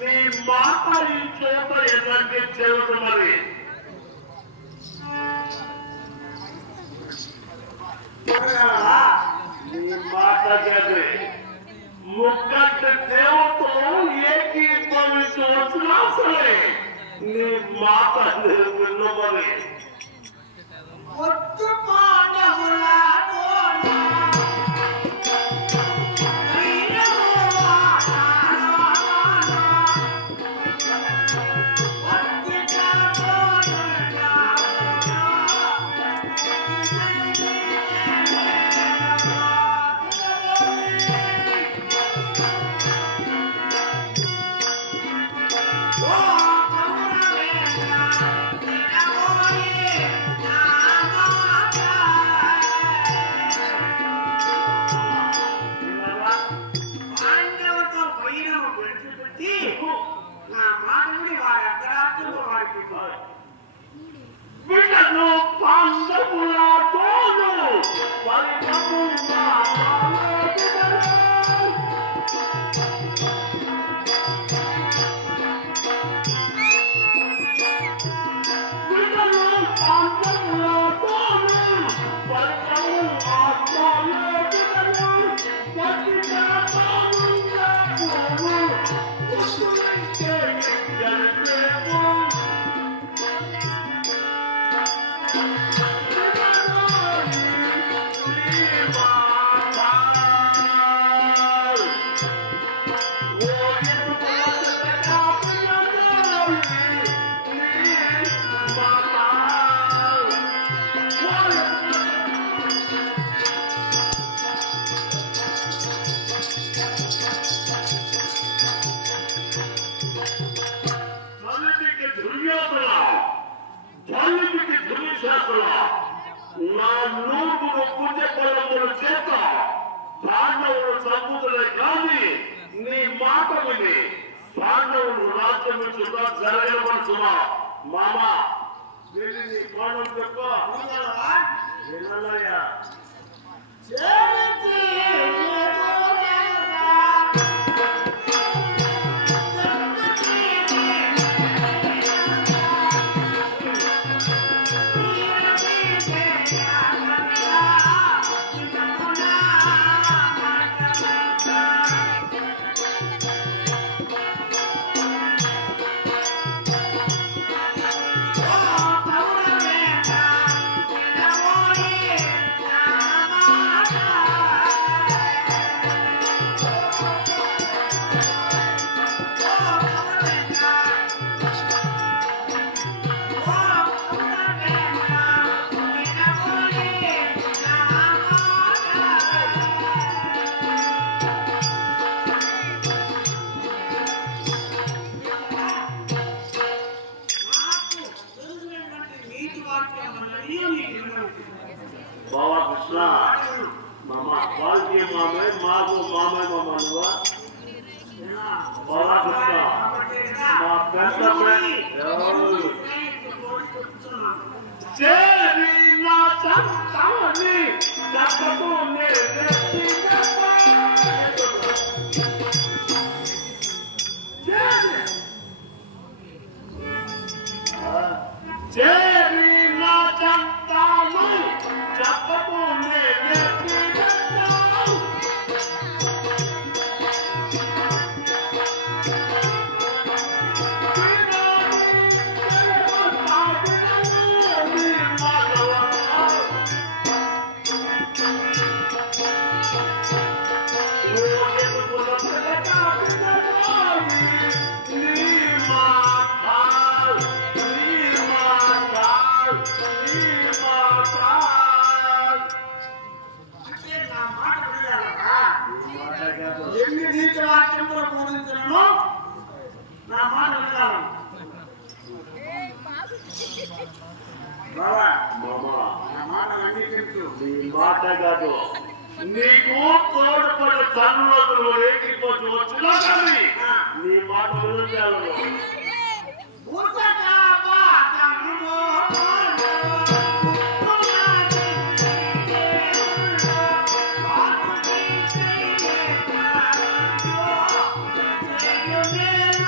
నీ మాట ఈ చోట ఎలాంటి చెవుడు మరి నీ మాట గది ముక్కంటి దేవతలు ఏకీభవించవచ్చునా సరే నీ మాట విన్నమని వీళ్ళను పాండవులతోను పరిణముగా నా నూగులు పుణ్యఫలముల చేత పాండవులు చంపుతులే కానీ నీ మాట విని పాండవులు రాజ్యమించుట జరగవచ్చునా మామ వెళ్ళి నీ కోణం చెప్ప వినలయ్యా బాబా కృష్ణ మామ వాళ్ళకి మామే మాకు మామే మామ నువ్వా బాబా కృష్ణ మా పెద్ద నా చంపాలని చెప్పకుండా ఎన్ని నీచ వాక్యములు బోధించను నా మాట వినాలి బాబా నా మాట అంగీకరించు నీ మాట కాదు నీకు తోడ్పడి తన్నులు ఏకిపోతూ వచ్చినా కానీ నీ మాట వినాలి Yeah.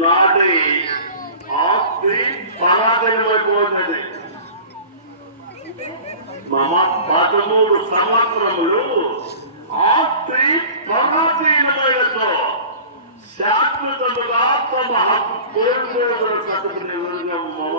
నాటి ఆస్తి పరాధీనమైపోయినది. మమ 13 సంవత్సరములు ఆస్తి పరాధీనమైనతో శాశ్వతముగా తమ హక్కు కోల్పోవడం సంగతి నిజంగా మమ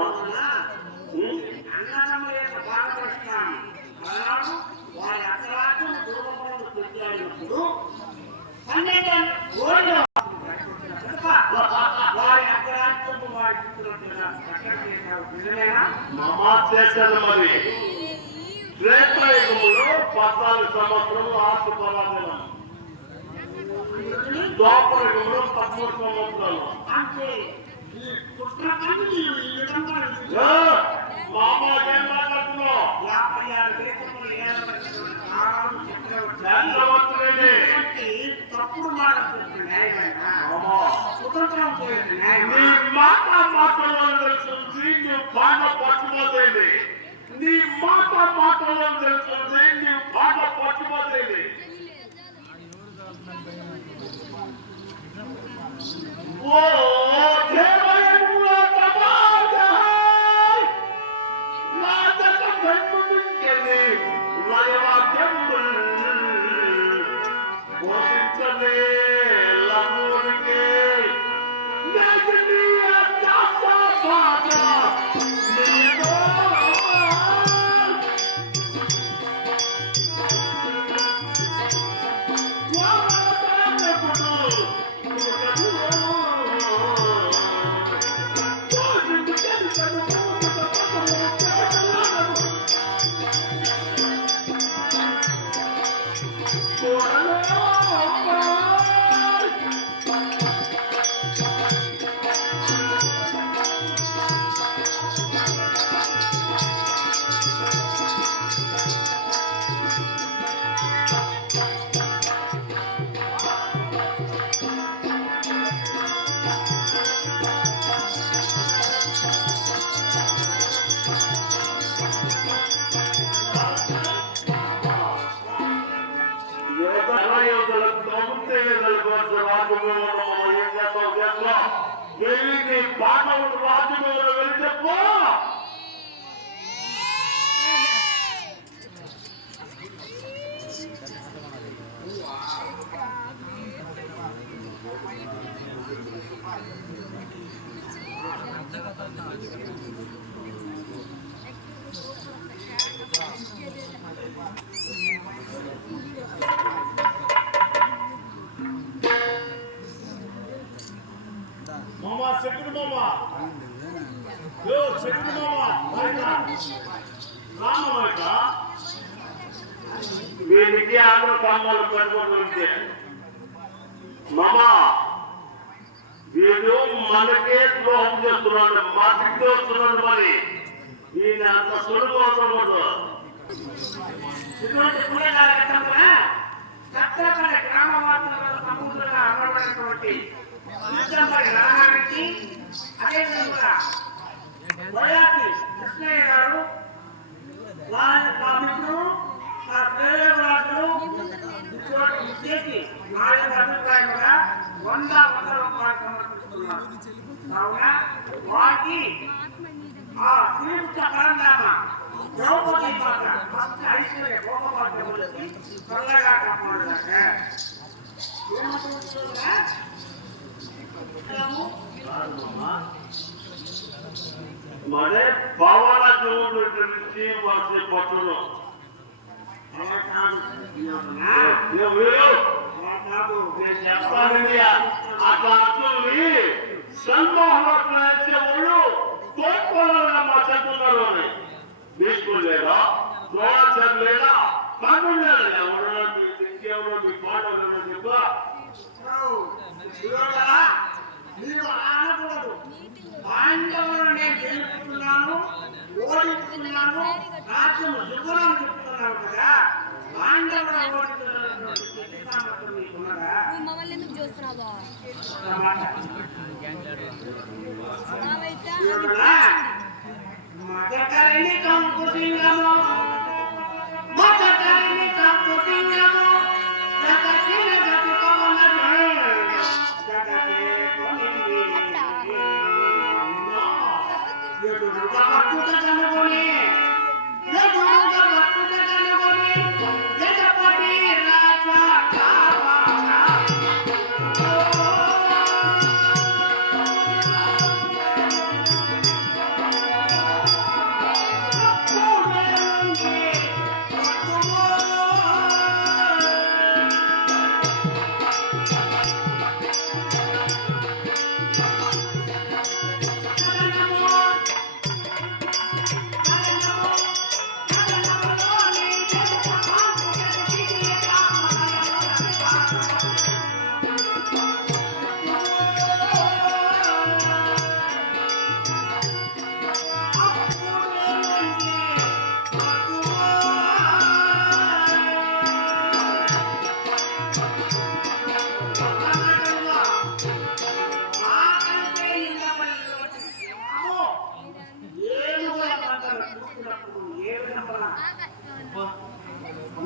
మమా చేశాను. మరి శ్రేష్ఠయుగములో 14 సంవత్సరములు ఆస్తి పరాధీనం, ద్వాపరయుగంలో 13 సంవత్సరాలు. మామా ఏం మాట్లాడుతున్నావు? తప్పుడు నీ మాట మాటలో తెలుస్తుంది, నువ్వు పాట పట్టుకోలేదు. నీ మాట మాటలో తెలుస్తుంది, నువ్వు పాట పట్టుకోలేదు. ఓ వెళ్ళి పాండవుడు రాజులు వెళ్ళి చెప్పు. మామా చెక్కుడు మామా చెక్కుడు మామా రామయ్య వీరికి ఆంధ్ర సామాన్లు పడిపోతుంటే మామా వీడు మనకే ద్రోహం చేస్తున్నాడు, మాటికి వస్తున్నాడు. మరి ఈయన అంత సులువు అవుతాడు. ఇటువంటి పుణ్య కార్యక్రమమే గ్రామవాసుల సముద్రంగా అమరమైనటువంటి గ్రహానికి అదేవిధంగా వైఎస్ కృష్ణయ్య గారు నా మిత్రులు నా శ్రేయోగులు ఇటువంటి చేసి నా యొక్క అభిప్రాయంగా 100 రూపాయలు సమర్పిస్తున్నారు. కావున వారికి ఆ శ్రీకృష్ణ పరంధామ ద్రౌపది పాత్ర భక్త ఐశ్వర్య భోగపాత్రములకి చల్లగా కాపాడుగాక. మరే పవన దేవుడు నుంచి వచ్చే పట్టును చెప్తానండి. అట్లా అంటుంది సంమోహన వాళ్ళు తోడ్కోవాలని మా చెప్తున్నారు అని తీసుకోలేదా లేదా కన్ను లేదా ఎవరో ఇంకెవరో మీ పాటలు చెప్పా మీరు ఆనకూడదు. పాండవులను నేను గెలుపుతున్నాను, ఓడిస్తున్నాను, రాజ్యం శుభ్రం చెప్తున్నాను కదా. పాండవుల ఓడిస్తున్నటువంటి సామర్థ్యం మీకున్నదా? మమ్మల్ని ఎందుకు చూస్తున్నావా? మదకరిని కంపుసింగము మదకరిని కంపుసింగము జగతిన గతి పవన జగతే కొనింది ఎదురుగా భక్తుడ కనుగొని ఎదురుగా భక్తుడ కనుగొని జగపతి రాజా కావాలా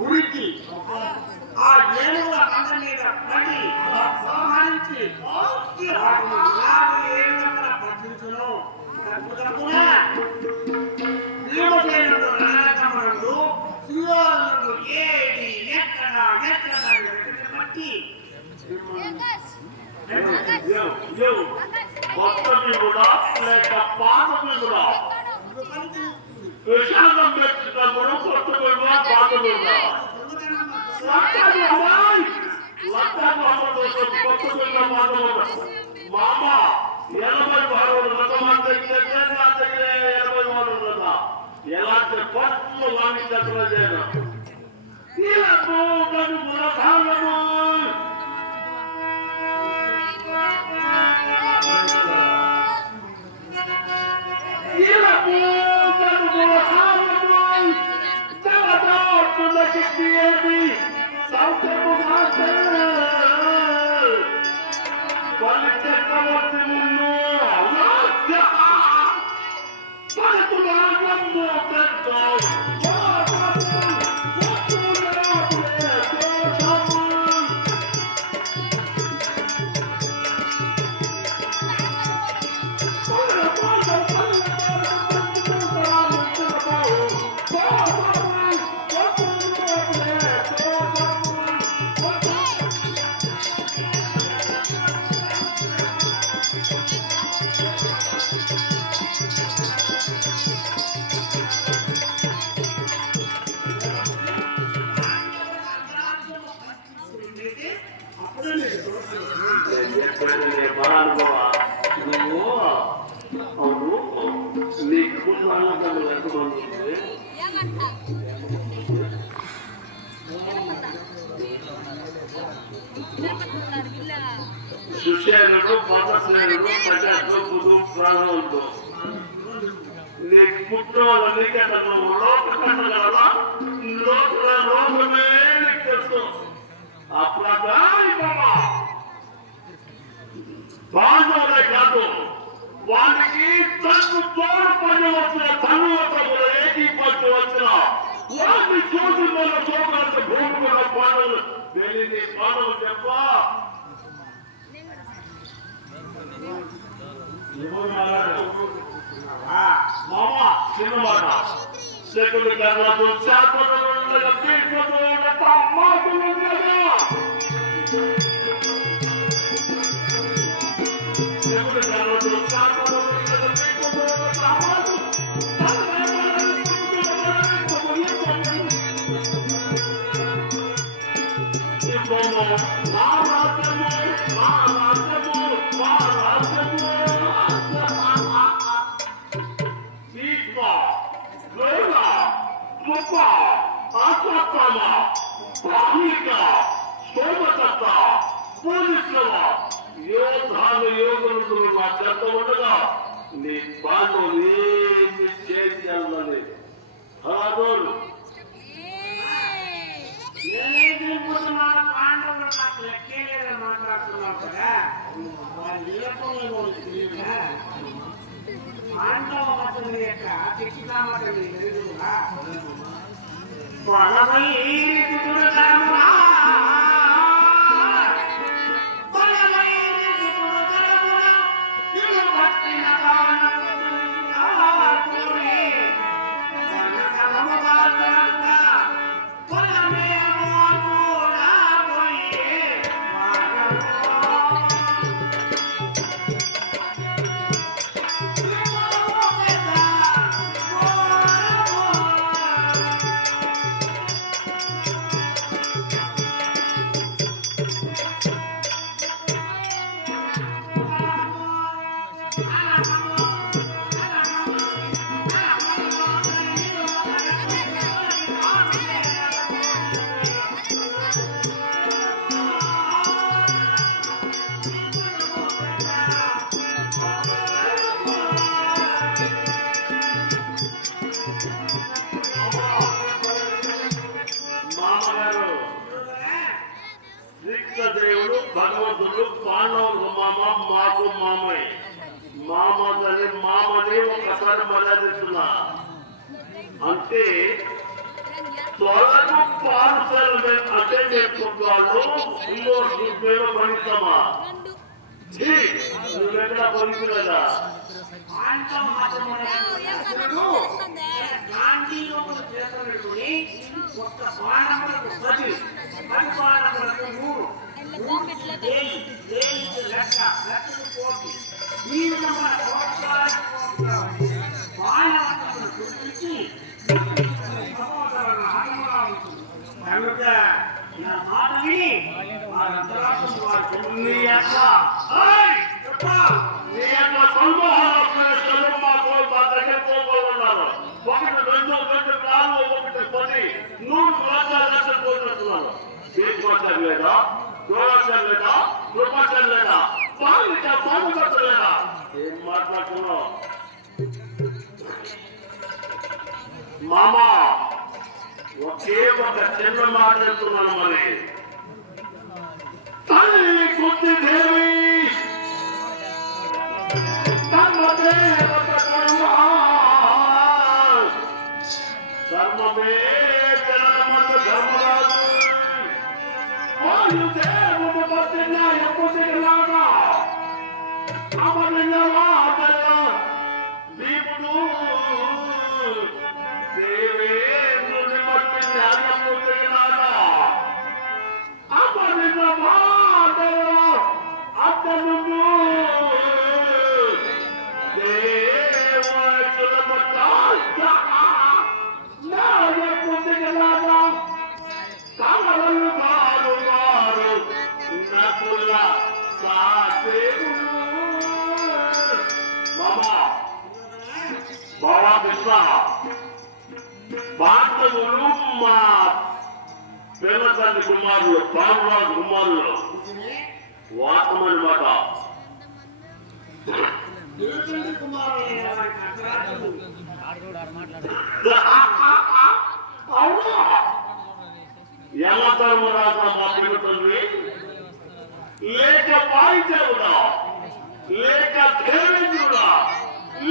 ఉరికి ఆ ఏనుగుల బండ మీద పడి సంహరించి వాటిని ఇలాగే ఏనుగుల పట్టించును. తప్పున భీమసేనుడు రణరంగమునందు సుయోధనుడు ఏది ఎక్కడ పట్టి కొత్త కూడా లేక పాత కూడా విశాఖం పెట్టినప్పుడు కొత్త కూడా పాత కూడా మామ 80 వారు ఉన్నదా ఎలాంటి పట్లు వాణి దగ్గర చేయను సుశేనుడు పదశ్రేణుడు ప్రజాడు ప్రాణుడు నీకు పుట్టినవాళ్ళని కట్టను లోపల కట్టగలరా లోపల లోపమే నీకు తెలుసు అప్పుడు బాంధవులే కాదు వానికి తను తోడు పని వచ్చిన తను కూడా ఏకీపక్ష వచ్చిన వాటిని చూసి మన చూడాల్సిన భూమి కూడా పాడలు వెళ్ళి పాడలు చెప్ప చేతులు కర్రలు శాపలు ఉండగా తీర్పులు ఉండగా మాటలు ఉండగా చేతులు కర్రలు శాపలు ఉండగా తీర్పులు ఉండగా మాటలు ఉండగా నీ బాండు ఏమి చేయాలని అలాగోలు పాండవులు నాకు లెక్కే లేదని మాట్లాడుతున్నావు కదా వాళ్ళు లేకపోతే తెలియదా పాండవ మతం యొక్క శిక్షితామతం ఎదురుగా దేవుడు భగవంతుడు పాండవులు మామ మాకు మామయ్య మామని ఒకసారి మర్యాదిస్తున్నా అంటే త్వరగా పాఠశాల అంటే నేర్చుకుంటాను ఇంకో మేము పనిస్తామా నువ్వెక్కడ పనికిరాదా గాంధీలోపల చేస్తున్నటువంటి ఒక్క బాణములకు 10 బాణములకు 3 లక్షలు కోటి ఈ విధంగా బాణములను గుర్తించి కనుక నా మాట విని వారంతరాత్మ వారు నీ యొక్క ఒకటి 2 4 1 10 100 లక్షలు పోతున్నారు దేశవాచారు లేదా గోవాచారు లేదా గృహాచారు లేదా పాలు లేదా ఏం మాట్లాడుతున్నావు మామా ఒకే ఒక చిన్న మాట చెప్తున్నాను మరి తల్లి కొద్ది దేవి ధర్మమే జనమందు ధర్మరాజు దేవుడు పత్తి న్యాయపులాగా అమరవాదల దీపుడు దేవేంద్రుని పత్తి న్యాయపులాగా అమరవాదల అతను దేవుడుల పట్ల న్యాయపులాగా కమలలు వారు నకుల సాసేవులు బాబా కృష్ణ పాండవులు మా పిల్లతండ్రి కుమారులు పాండరాజు కుమారులు వాస్తవమైన మాట యమధర్మరాజు మా పిల్లతండ్రి లేక వాయిద్యుడా లేక దేవేంద్రుడా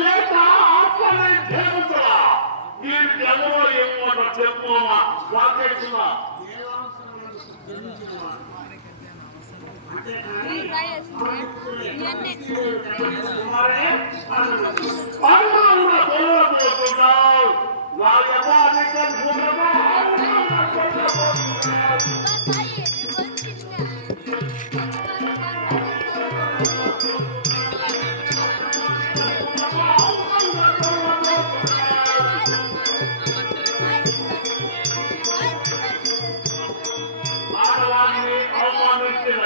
లేక ఆత్మనే దేవతలా వీరికి ఎవరో ఏమో చెప్పమా వాకేస్తున్నా రాజమానికం గుణమా ఆడవాన్ని అవమానించిన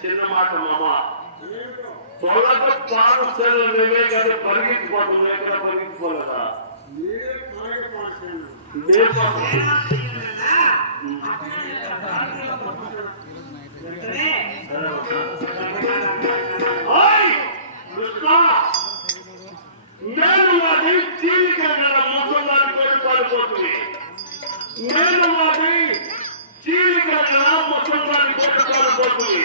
చిన్న మాట మామ తొలగ పాను సెల్ మేమే కదా పరిగెత్తిపోతుంది ఎక్కడ పరిగెత్తిపోలేదా మీరే త్వరగా పాడుతున్నాను. నేను వాడి చీలికల ముసలాన్ని కొట్టి పారిపోతుంది నేను వాడి చీలికల ముసలాన్ని కొట్టి పారిపోతుంది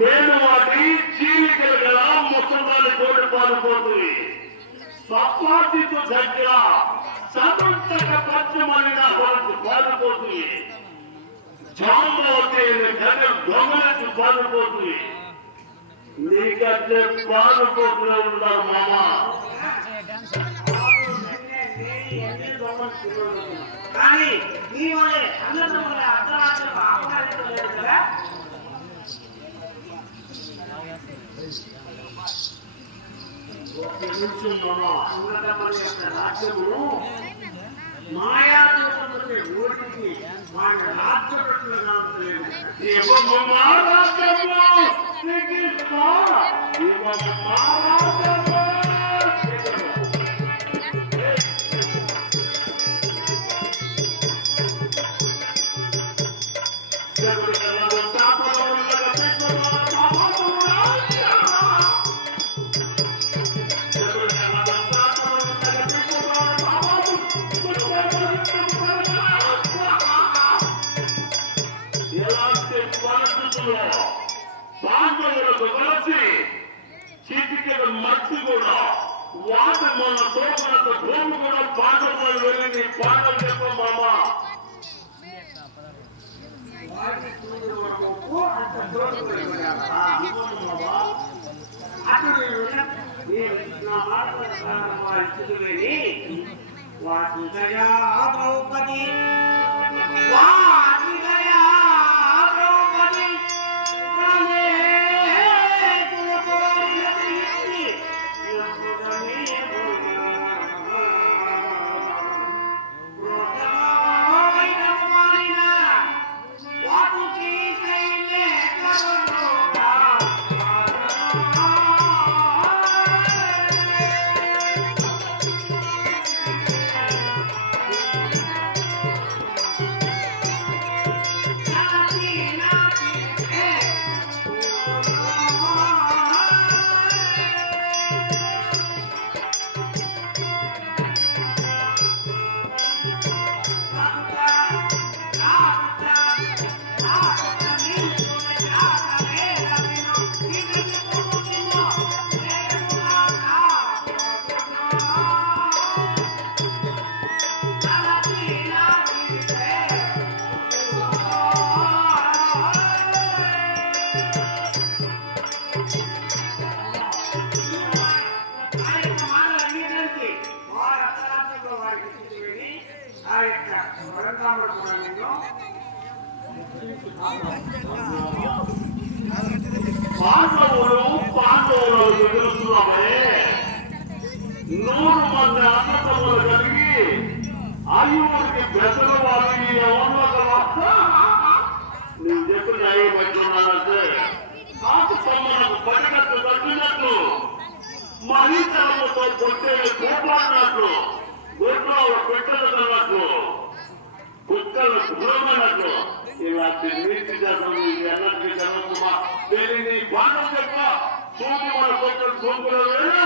నేను వాటి చీలికల ముసలాన్ని కొట్టి పారిపోతుంది సపాటితో దగ్గర సతంతక పచ్చమని నా కొరకు పారిపోతుంది చాంద్రవతి దగ్గర దొంగలకు పారిపోతుంది నీకంటే పారిపోతున్నా ఉన్నారు మామ కానీ నీ వల్లే అందరితో వల్లే అర్ధరాత్రులకు ఆపడానికి కదా. ఉన్నతమైన యొక్క రాజ్యమును మాయాదూతములచే ఓడించి వారి రాజ్య పెట్టలు కావట్లేదు. పాండవులకు కలిసి చిటికెల మట్టి కూడా వాటి మన తోపనంత భూమి కూడా పాండవులు వెళ్ళి నీ పాండవులు చెప్ప మామ వారికి చూడు వరకు అంత దూరం వెళ్ళారా? అతడు నా మాట వారి స్థితులేని వాటి దయా ద్రౌపది వాటి దయా ద్రౌపది పాండవులు ఎదురుస్తున్నామే 100 మంది అన్నదమ్ములు కలిగి అయ్యూరికి పెద్దలు వాళ్ళు ఎవరు నేను చెప్పిన అయ్యి పట్టున్నానంటే కాకు సమ్మలకు పడినట్టు తగ్గినట్టు మహిళలతో కొట్టేది కోపాడినట్లు గొడ్లో పెట్టలు కన్నట్లు కుక్కలు దూరమైనట్లు ఇలాంటి నీతి జనం ఎన్నటి జనం కొంగుల వేళ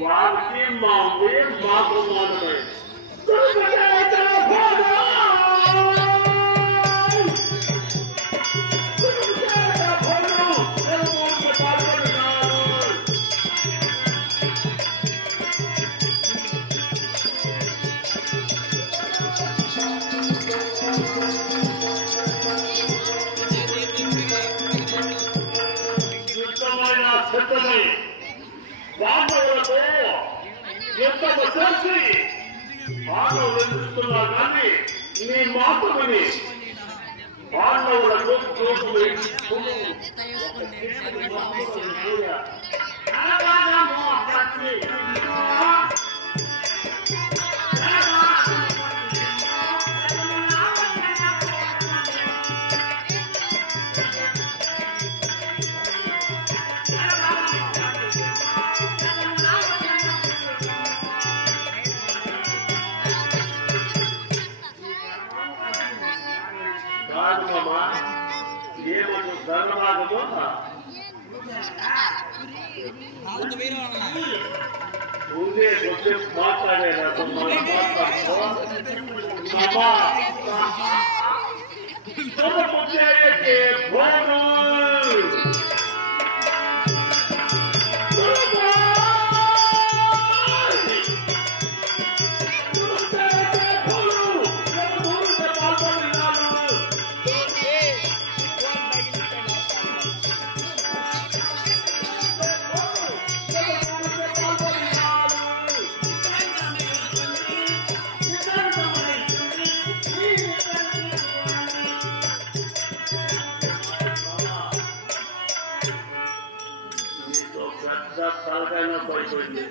వారికి మాకు మాకు మాత్రమే చెత్తని పాండవులకు ఎంత చేసి పాండవులు ఎదురుస్తున్నా కానీ నీ మాతృని పాండవులకు ఏమో ధర్మమార్గము ముందే కొంచెం మాట్లాడేది తలకైనా పడిపోయింది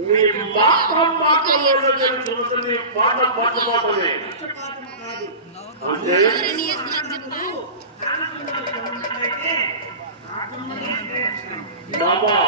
మీ మాటల్లో తెలుసుకుంటుంది పాట పట్టబోతుంది అంటే బాబా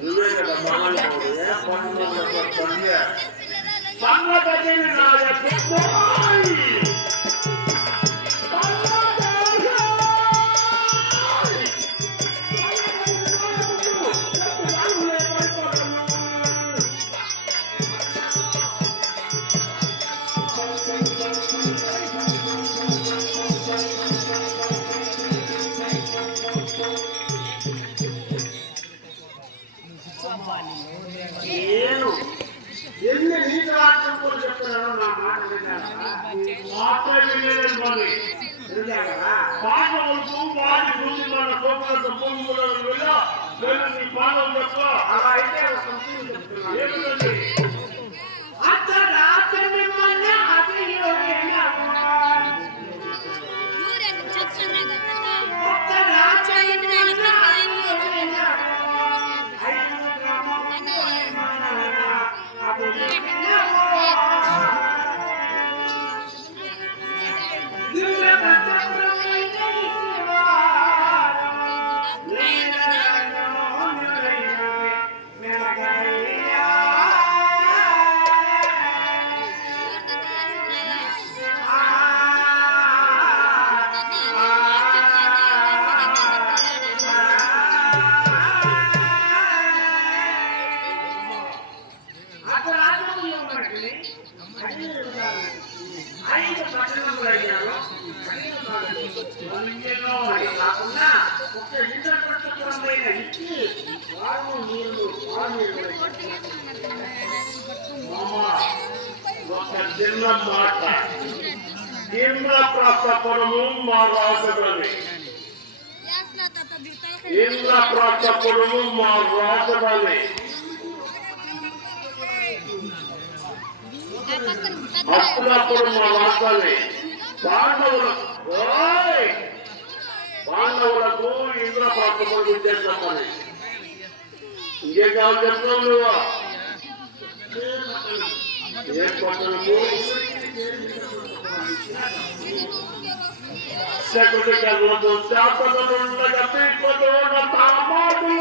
నువ్వే కదా మహానుభావుడు. ఏ పనులు పనులే సంగతి నేను ఎన్ని నీతి వాక్యంలో చెప్తున్నాను నా మాట విన్నాను. పాఠములకు వాడి బుద్ధి మన సోమరత భూములను వెళ్ళి నీ పాఠం చెప్ప అలా అయితే ఏమిటండి ఒక చిన్న మాట ఇంద్రప్రస్థపురము మా రాజధాని. ఇంద్రప్రస్థపురము మా రాజధాని. అప్పుడప్పుడు మా రాజధాని. పాండవులకు ఇంద్రప్రస్థపురం గురించి చెప్పాలి. ఇంకేం కావాలి చెప్తున్నావు నువ్వు? ఏ పట్టణము సెక్రటరీ శాపదలుండగా తీర్పులో తామాటలు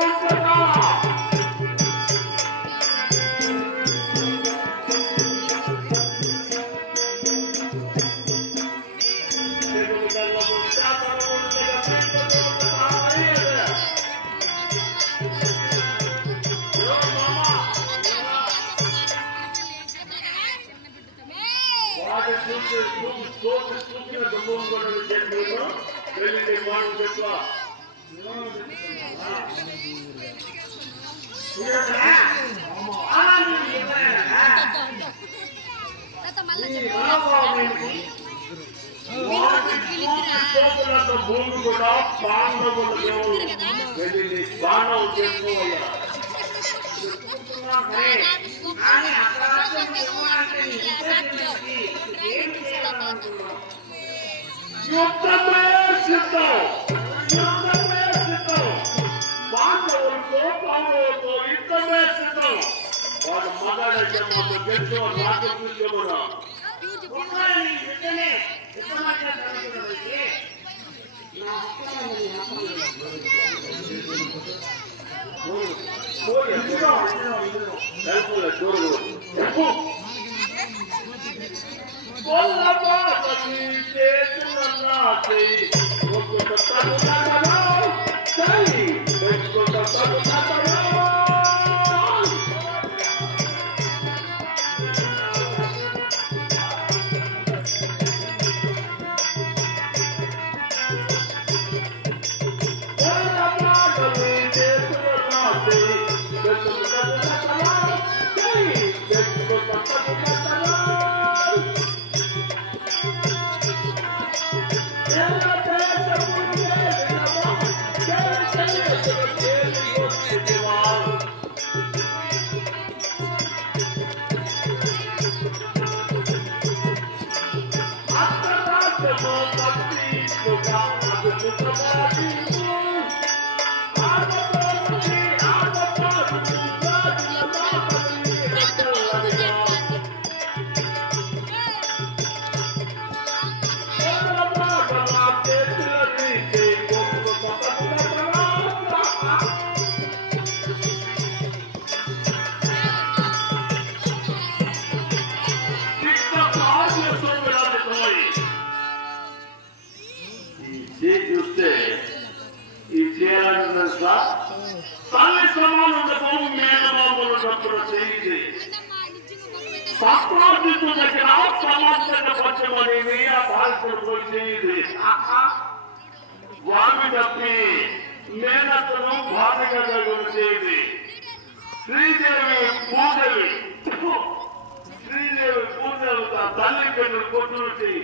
భూమి కూడా పాండవులు వెళ్ళి బాణం చేసుకోవాలి. యుద్ధమే సిద్ధం. యుద్ధమే సిద్ధం. పాండవులతో పాండవులతో యుద్ధమే సిద్ధం. వాడు మగాడైతే మాకు గెలుచు నాకు చూసేమన్నా ఏమంటారు తెలుసా? తల్లి సమానులకు మేనమామలు తప్పున చేయి సంప్రాంతితో దగ్గర సమాజంగా పంచమనేది ఆ భారతీయులతో చేయి వామి తప్పి మేనత్తను భార్యగా చేయి శ్రీదేవి పూజలు శ్రీదేవి పూజలు తల్లి పెన్ను కొట్టులు చేయి